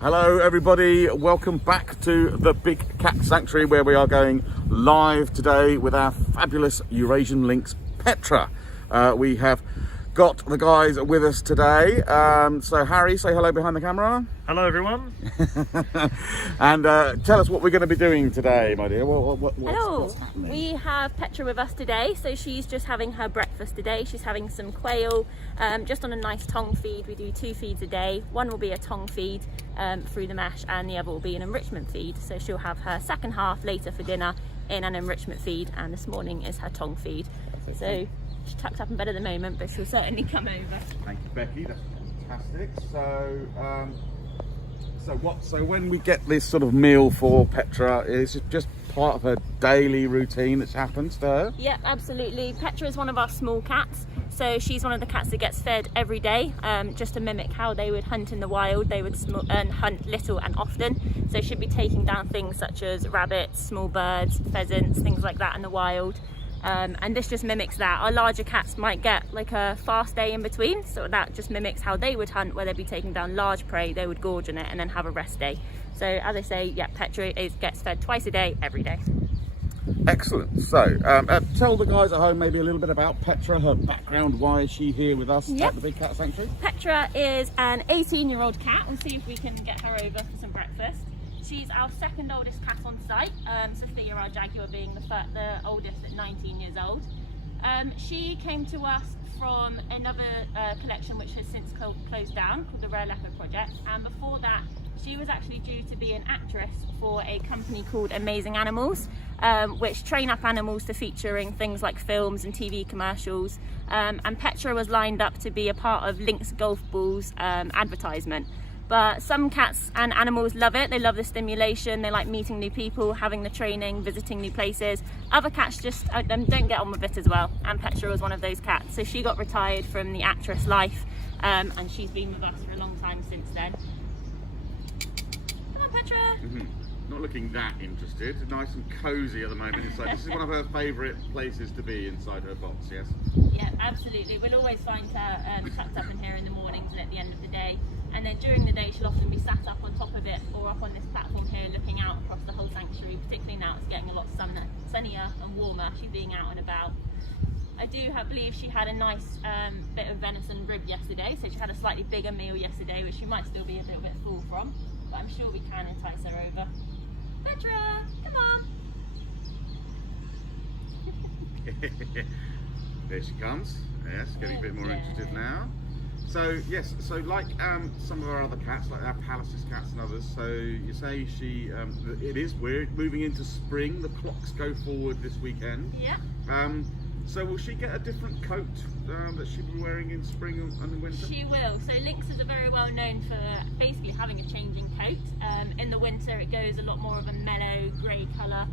Hello everybody, welcome back to the Big Cat Sanctuary, where we are going live today with our fabulous Eurasian Lynx Petra. We have got the guys with us today. So Harry, say hello behind the camera. Hello everyone. And tell us what we're going to be doing today, my dear. Hello. What's happening? We have Petra with us today, so she's just having her breakfast today. She's having some quail, just on a nice tong feed. We do 2 feeds a day. One will be a tong feed through the mesh, and the other will be an enrichment feed. So she'll have her second half later for dinner in an enrichment feed, and this morning is her tong feed. So she's tucked up in bed at the moment, but she'll certainly come over. Thank you, Becky. That's fantastic. So when we get this sort of meal for Petra, is it just part of her daily routine that happens to her? Yep, absolutely. Petra is one of our small cats, so she's one of the cats that gets fed every day, just to mimic how they would hunt in the wild. They would hunt little and often, so she'd be taking down things such as rabbits, small birds, pheasants, things like that in the wild. And this just mimics that. Our larger cats might get like a fast day in between, so that just mimics how they would hunt, where they'd be taking down large prey, they would gorge on it and then have a rest day. So as I say, yeah, Petra gets fed twice a day, every day. Excellent. So tell the guys at home maybe a little bit about Petra, her background, why is she here with us at the Big Cat Sanctuary? Petra is an 18-year-old cat. We'll see if we can get her over for some breakfast. She's our second oldest cat on site, Sophia, our Jaguar, being the oldest at 19 years old. She came to us from another collection which has since closed down, called the Rare Leopard Project, and before that she was actually due to be an actress for a company called Amazing Animals, which train up animals to feature in things like films and TV commercials, and Petra was lined up to be a part of Lynx Golf Ball's advertisement. But some cats and animals love it. They love the stimulation. They like meeting new people, having the training, visiting new places. Other cats just don't get on with it as well. And Petra was one of those cats. So she got retired from the actress life, and she's been with us for a long time since then. Come on, Petra. Not looking that interested. Nice and cozy at the moment inside. This is one of her favourite places to be, inside her box, yes? Yeah, absolutely. We'll always find her tucked up in here in the mornings and at the end of the day. And then during the day she'll often be sat up on top of it or up on this platform here looking out across the whole sanctuary, particularly now it's getting a lot sunnier and warmer. She's being out and about. I believe she had a nice bit of venison rib yesterday, so she had a slightly bigger meal yesterday, which she might still be a little bit full from, but I'm sure we can entice her over. Petra, come on! There she comes. Yes, getting a bit more interested now. So yes, so like some of our other cats, like our Palace's cats and others, so you say we're moving into spring, the clocks go forward this weekend. Yeah. So will she get a different coat that she'll be wearing in spring and in winter? She will. So lynxes are very well known for basically having a changing coat. In the winter it goes a lot more of a mellow grey colour.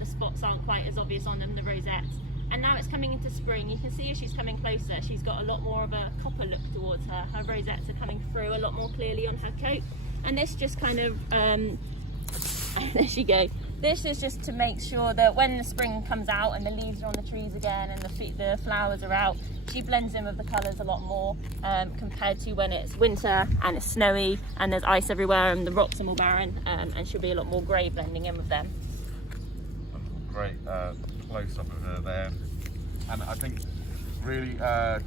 The spots aren't quite as obvious on them, the rosettes. And now it's coming into spring. You can see as she's coming closer, she's got a lot more of a copper look towards her. Her rosettes are coming through a lot more clearly on her coat. And this just kind of, there she goes. This is just to make sure that when the spring comes out and the leaves are on the trees again and the flowers are out, she blends in with the colours a lot more compared to when it's winter and it's snowy and there's ice everywhere and the rocks are more barren, and she'll be a lot more grey blending in with them. Great close-up of her there, and I think really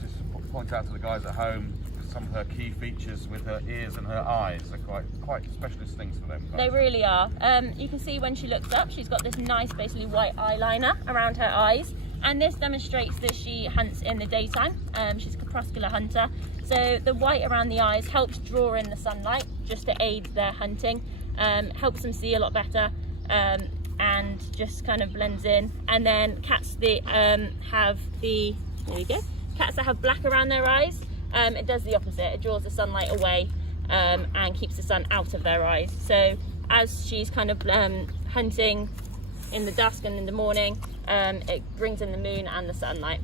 just to point out to the guys at home, some of her key features with her ears and her eyes are quite specialist things for them. They really are. You can see when she looks up, she's got this nice basically white eyeliner around her eyes, and this demonstrates that she hunts in the daytime. She's a crepuscular hunter, so the white around the eyes helps draw in the sunlight just to aid their hunting, helps them see a lot better, and just kind of blends in. And then cats that cats that have black around their eyes, it does the opposite. It draws the sunlight away and keeps the sun out of their eyes. So as she's kind of hunting in the dusk and in the morning, it brings in the moon and the sunlight.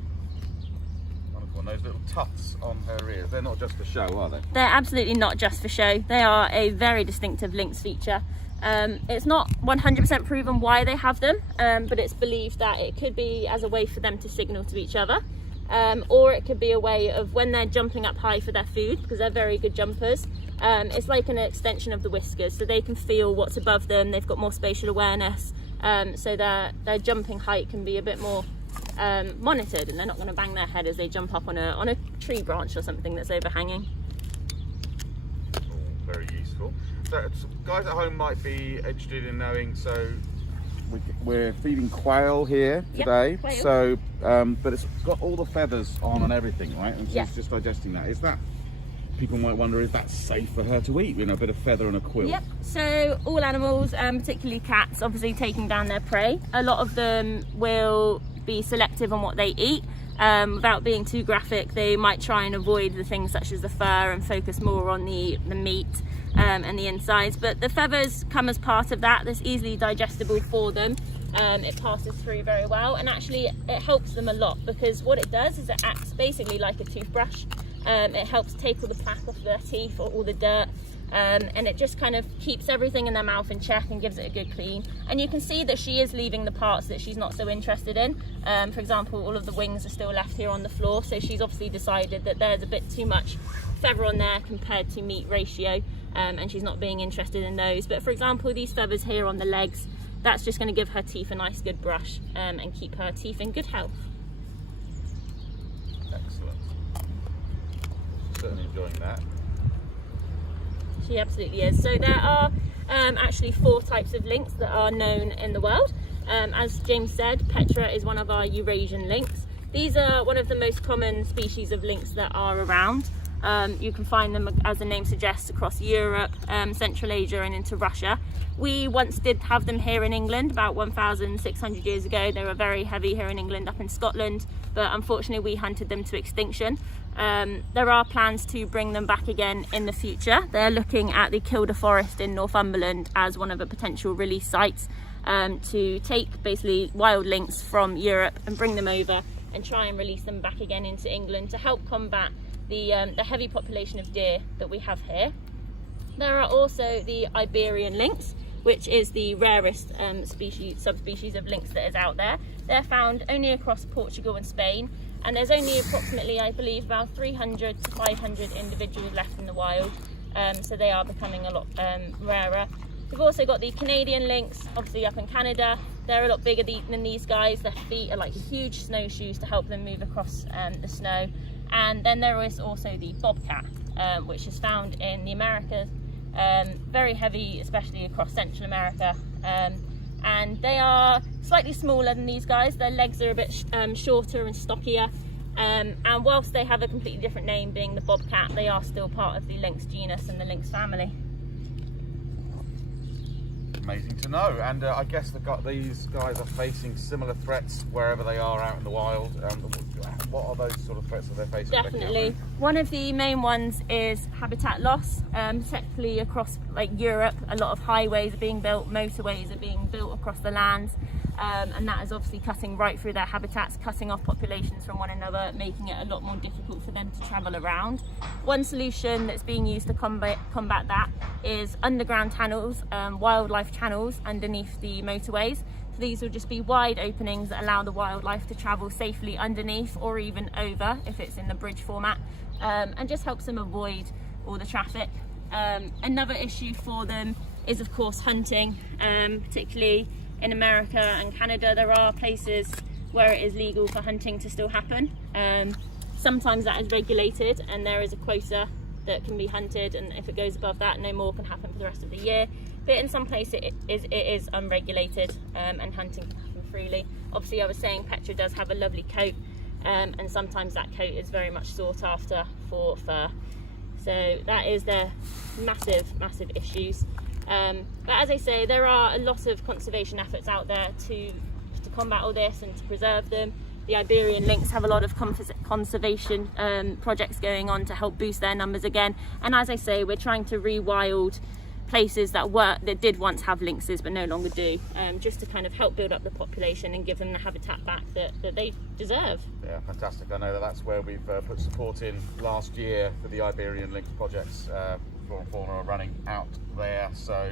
Wonderful. And those little tufts on her ears, they're not just for show, are they? They're absolutely not just for show. They are a very distinctive lynx feature. It's not 100% proven why they have them, but it's believed that it could be as a way for them to signal to each other, or it could be a way of when they're jumping up high for their food, because they're very good jumpers, It's like an extension of the whiskers, so they can feel what's above them. They've got more spatial awareness, so their jumping height can be a bit more monitored, and they're not going to bang their head as they jump up on a tree branch or something that's overhanging. Very useful. So guys at home might be interested in knowing, so we're feeding quail here today. Yep, quail. So but it's got all the feathers on and everything, right? And she's just digesting that. Is that, people might wonder, is that safe for her to eat, you know, a bit of feather and a quill? Yep, so all animals, particularly cats, obviously taking down their prey. A lot of them will be selective on what they eat. Without being too graphic, they might try and avoid the things such as the fur and focus more on the meat and the insides, but the feathers come as part of that. That's easily digestible for them. It passes through very well, and actually it helps them a lot, because what it does is it acts basically like a toothbrush. It helps take all the plaque off their teeth or all the dirt, and it just kind of keeps everything in their mouth in check and gives it a good clean. And you can see that she is leaving the parts that she's not so interested in. For example, all of the wings are still left here on the floor, so she's obviously decided that there's a bit too much feather on there compared to meat ratio, and she's not being interested in those. But for example, these feathers here on the legs, that's just going to give her teeth a nice good brush and keep her teeth in good health. Excellent. Certainly enjoying that. She absolutely is. So there are actually 4 types of lynx that are known in the world. As James said, Petra is one of our Eurasian lynx. These are one of the most common species of lynx that are around. You can find them, as the name suggests, across Europe, Central Asia and into Russia. We once did have them here in England about 1,600 years ago. They were very heavy here in England, up in Scotland, but unfortunately we hunted them to extinction. There are plans to bring them back again in the future. They're looking at the Kielder Forest in Northumberland as one of the potential release sites, to take basically wild lynx from Europe and bring them over and try and release them back again into England to help combat the heavy population of deer that we have here. There are also the Iberian lynx, which is the rarest subspecies of lynx that is out there. They're found only across Portugal and Spain, and there's only approximately, I believe, about 300 to 500 individuals left in the wild, so they are becoming a lot rarer. We've also got the Canadian lynx, obviously up in Canada. They're a lot bigger than these guys. Their feet are like huge snowshoes to help them move across the snow. And then there is also the bobcat, which is found in the Americas, very heavy, especially across Central America. And they are slightly smaller than these guys. Their legs are a bit shorter and stockier. And whilst they have a completely different name, being the bobcat, they are still part of the lynx genus and the lynx family. Amazing to know. And I guess these guys are facing similar threats wherever they are out in the wild. What are those sort of threats that they're facing? Definitely. One of the main ones is habitat loss. Particularly across like Europe, a lot of highways are being built, motorways are being built across the lands, and that is obviously cutting right through their habitats, cutting off populations from one another, making it a lot more difficult for them to travel around. One solution that's being used to combat that is underground tunnels, wildlife channels underneath the motorways. So these will just be wide openings that allow the wildlife to travel safely underneath or even over if it's in the bridge format, and just helps them avoid all the traffic. Another issue for them is of course hunting, particularly in America and Canada. There are places where it is legal for hunting to still happen. Sometimes that is regulated and there is a quota that can be hunted, and if it goes above that, no more can happen for the rest of the year. But in some places it is unregulated, and hunting can happen freely. Obviously, I was saying Petra does have a lovely coat, and sometimes that coat is very much sought after for fur. So that is their massive issues. But as I say, there are a lot of conservation efforts out there to combat all this and to preserve them. The Iberian lynx have a lot of conservation projects going on to help boost their numbers again. And as I say, we're trying to rewild places that did once have lynxes but no longer do, just to kind of help build up the population and give them the habitat back that they deserve. Yeah, fantastic. I know that's where we've put support in last year for the Iberian lynx projects. Flora and Fauna are running out there, so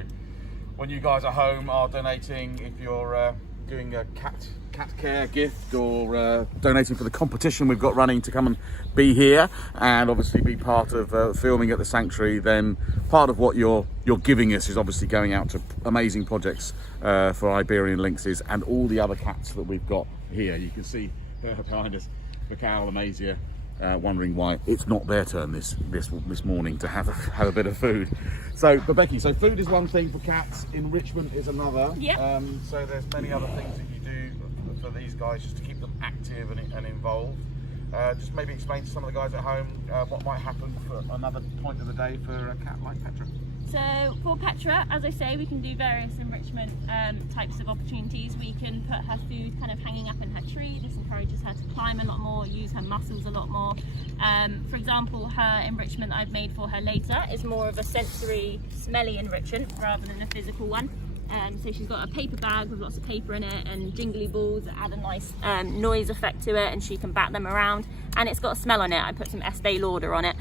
when you guys at home are donating, if you're doing a cat care gift or donating for the competition we've got running to come and be here and obviously be part of filming at the sanctuary, then part of what you're giving us is obviously going out to amazing projects for Iberian lynxes and all the other cats that we've got here. You can see behind us the cow Amasia, wondering why it's not their turn this morning to have a bit of food. So, but Becky, so food is one thing for cats, enrichment is another. Yep. So there's many other things that you do for these guys just to keep them active and involved. Just maybe explain to some of the guys at home what might happen for another point of the day for a cat like Petra. So for Petra, as I say, we can do various enrichment types of opportunities. We can put her food kind of hanging up in her tree. This encourages her to climb a lot more, use her muscles a lot more. For example, her enrichment I've made for her later is more of a sensory, smelly enrichment rather than a physical one. So she's got a paper bag with lots of paper in it and jingly balls that add a nice noise effect to it, and she can bat them around, and it's got a smell on it. I put some Estee Lauder on it,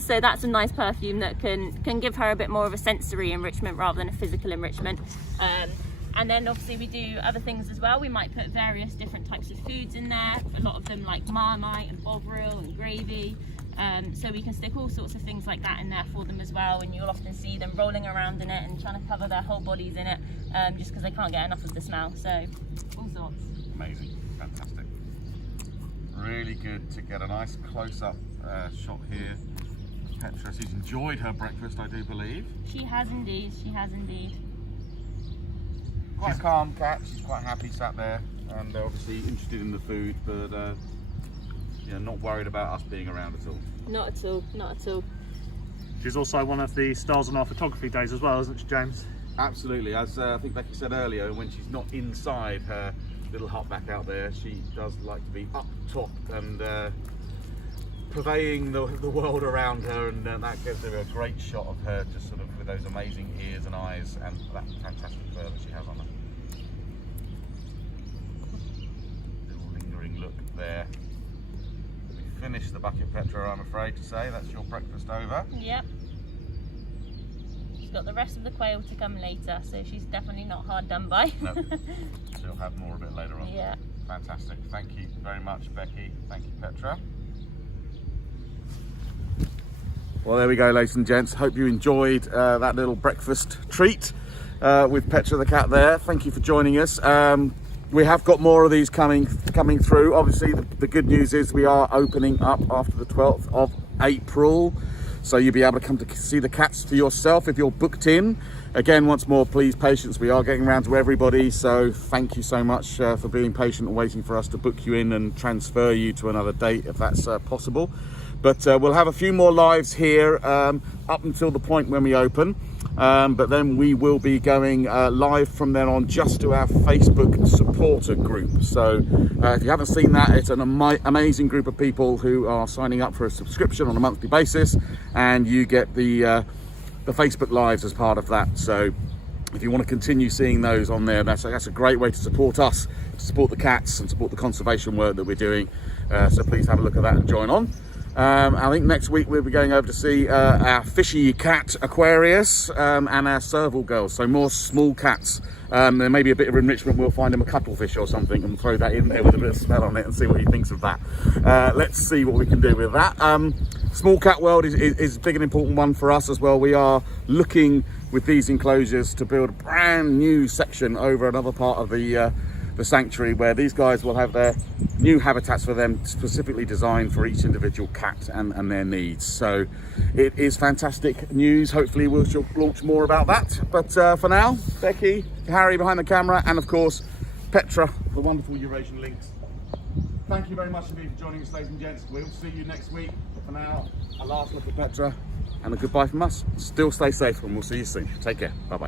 so that's a nice perfume that can give her a bit more of a sensory enrichment rather than a physical enrichment. And then obviously we do other things as well. We might put various different types of foods in there, a lot of them like Marmite and Bovril and gravy. So we can stick all sorts of things like that in there for them as well, and you'll often see them rolling around in it and trying to cover their whole bodies in it, just because they can't get enough of the smell. So all sorts. Amazing, fantastic. Really good to get a nice close-up shot here. Petra, she's enjoyed her breakfast, I do believe. She has indeed, she has indeed. Quite a calm cat, she's quite happy sat there and obviously interested in the food, but not worried about us being around at all. Not at all, not at all. She's also one of the stars on our photography days as well, isn't she, James? Absolutely, as I think Becky said earlier, when she's not inside her little hut back out there, she does like to be up top and purveying the world around her, and that gives her a great shot of her just sort of with those amazing ears and eyes and that fantastic fur that she has on her. Little lingering look there. Finish the bucket, Petra, I'm afraid to say. That's your breakfast over. Yep. She's got the rest of the quail to come later, so she's definitely not hard done by. No, she'll have more a bit later on. Yeah. Fantastic. Thank you very much, Becky. Thank you, Petra. Well, there we go, ladies and gents. Hope you enjoyed that little breakfast treat with Petra the cat there. Thank you for joining us. We have got more of these coming through. Obviously, the good news is we are opening up after the 12th of April. So you'll be able to come to see the cats for yourself if you're booked in. Again, once more, please, patience. We are getting around to everybody. So thank you so much for being patient and waiting for us to book you in and transfer you to another date if that's possible. But we'll have a few more lives here up until the point when we open. But then we will be going live from then on just to our Facebook supporter group. So if you haven't seen that, it's an amazing group of people who are signing up for a subscription on a monthly basis, and you get the Facebook lives as part of that. So if you want to continue seeing those on there, that's a great way to support us, to support the cats and support the conservation work that we're doing. So please have a look at that and join on. I think next week we'll be going over to see our fishy cat Aquarius and our serval girls, so more small cats. There may be a bit of enrichment. We'll find him a cuttlefish or something and throw that in there with a bit of smell on it and see what he thinks of that. Let's see what we can do with that. Small cat world is a big and important one for us as well. We are looking with these enclosures to build a brand new section over another part of the sanctuary, where these guys will have their new habitats for them, specifically designed for each individual cat and their needs. So it is fantastic news. Hopefully we'll launch more about that, but for now, Becky, Harry behind the camera, and of course Petra, the wonderful Eurasian Lynx. Thank you very much indeed for joining us, ladies and gents. We'll see you next week. But for now, a last look at Petra and a goodbye from us. Still stay safe, and we'll see you soon. Take care. Bye bye.